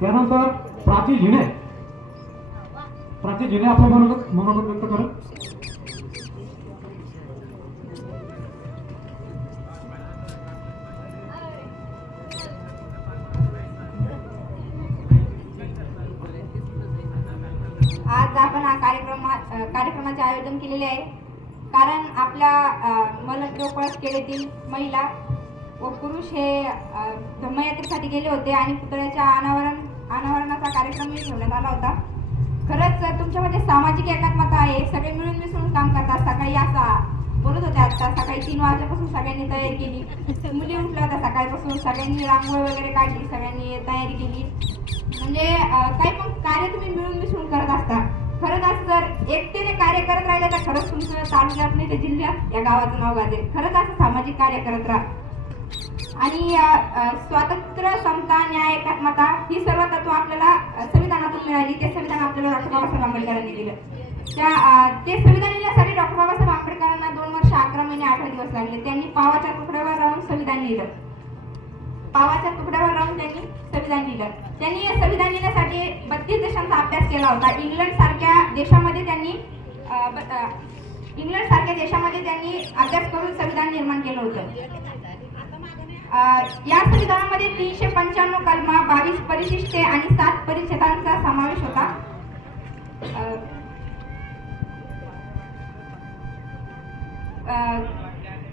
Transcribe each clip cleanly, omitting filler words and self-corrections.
त्यानंतर प्राची झिणे आपलं मनोगत व्यक्त करत. आज आपण हा कार्यक्रमाचे आयोजन केलेले आहे कारण आपल्या मलकरोपळस खेड्यातील महिला व पुरुष हे धम्मयात्रेसाठी गेले होते आणि पुतळ्याच्या अनावरणाचा कार्यक्रमही ठेवण्यात आला होता. खरंच तुमच्यामध्ये सामाजिक एकात्मता आहे. सगळे मिळून मिसळून काम करतात. सकाळी असा बोलत होते आता सकाळी 3 वाजल्यापासून सगळ्यांनी तयारी केली. मुली उठल्या होत्या सकाळपासून, सगळ्यांनी रांगोळी वगैरे काढली, सगळ्यांनी तयारी केली. म्हणजे काही पण कार्य तुम्ही मिळून मिसळून करत असता. खरंच असं जर एकटेने कार्य करत राहिले तर खरंच तुमचं तालुक्यात नाही ते जिल्ह्यात या गावाचं नाव गाजेल. खरंच असं सामाजिक कार्य करत राहा. आणि स्वातंत्र्य, समता, न्याय, एकात्मता ही सर्व तत्व आपल्याला संविधानातून मिळाली. ते संविधान आपल्याला डॉक्टर बाबासाहेब आंबेडकरांनी दिलं. ते संविधान लिहिण्यासाठी डॉक्टर बाबासाहेब आंबेडकरांना 2 वर्ष 11 महिने 18 दिवस लागले. त्यांनी पावाच्या तुकड्यावर राहून संविधान लिहिलं. त्यांनी संविधान लिहिण्यासाठी 32 देशांचा अभ्यास केला होता. इंग्लंड सारख्या देशामध्ये त्यांनी अभ्यास करून संविधान निर्माण केलं होतं. या संविधानामध्ये 395 कलमा, 22 परिशिष्टे आणि 7 परिच्छेदांचा समावेश होता.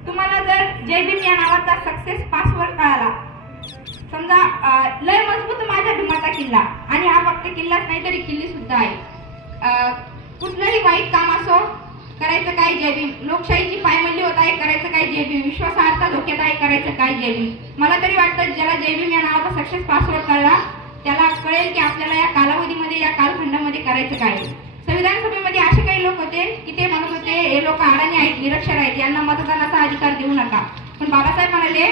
तुम्हाला जर जय भीम या नावाचा सक्सेस पासवर्ड कळाला, समजा लय मजबूत माझ्या भीमाचा किल्ला, आणि हा फक्त किल्लाच नाही तरी किल्ली सुद्धा आहे. कुठलंही वाईट काम असो, करायचं काय जय भीम. लोकशाहीची पायमल्ली होत आहे, करायचं काय जय भीम. विश्वासार्हता धोक्यात आहे, करायचं काय जय भीम. मला तरी वाटतं ज्याला जय भीम या नावाचा सक्सेस पासवर्ड कळला त्याला कळेल की आपल्याला या कालावधीमध्ये, या कालखंडामध्ये करायचं काय. संविधान सभेमध्ये असे काही लोक होते की ते म्हणत होते हे लोक अडाणी आहेत, निरक्षर आहेत, यांना मतदानाचा अधिकार देऊ नका. पण बाबासाहेब म्हणाले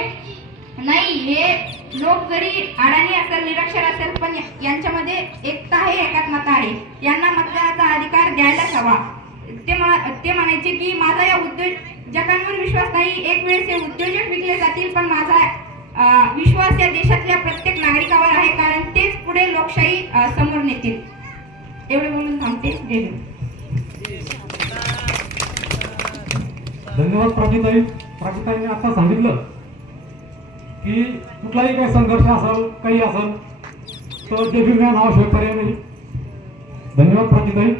नाही, हे लोक जरी अडाणी असेल, निरक्षर असेल, पण यांच्यामध्ये एकता आहे, एकात्मता आहे, यांना मतदानाचा अधिकार द्यायलाच हवा. ते म्हणायचे की माझा या उद्योजकांवर विश्वास नाही. एक वेळेस हे उद्योजक विकले जातील, पण माझा विश्वास या देशातल्या प्रत्येक नागरिकावर आहे, कारण तेच पुढे लोकशाही समोर नेतील. एवढे बोलून थांबते. जय भीम. धन्यवाद प्राचीताईंनी आता सांगितलं की कुठलाही काही संघर्ष असेल, काही असेल तर जय भीम या नावाशिवाय पर्याय नाही. धन्यवाद प्राचीताई.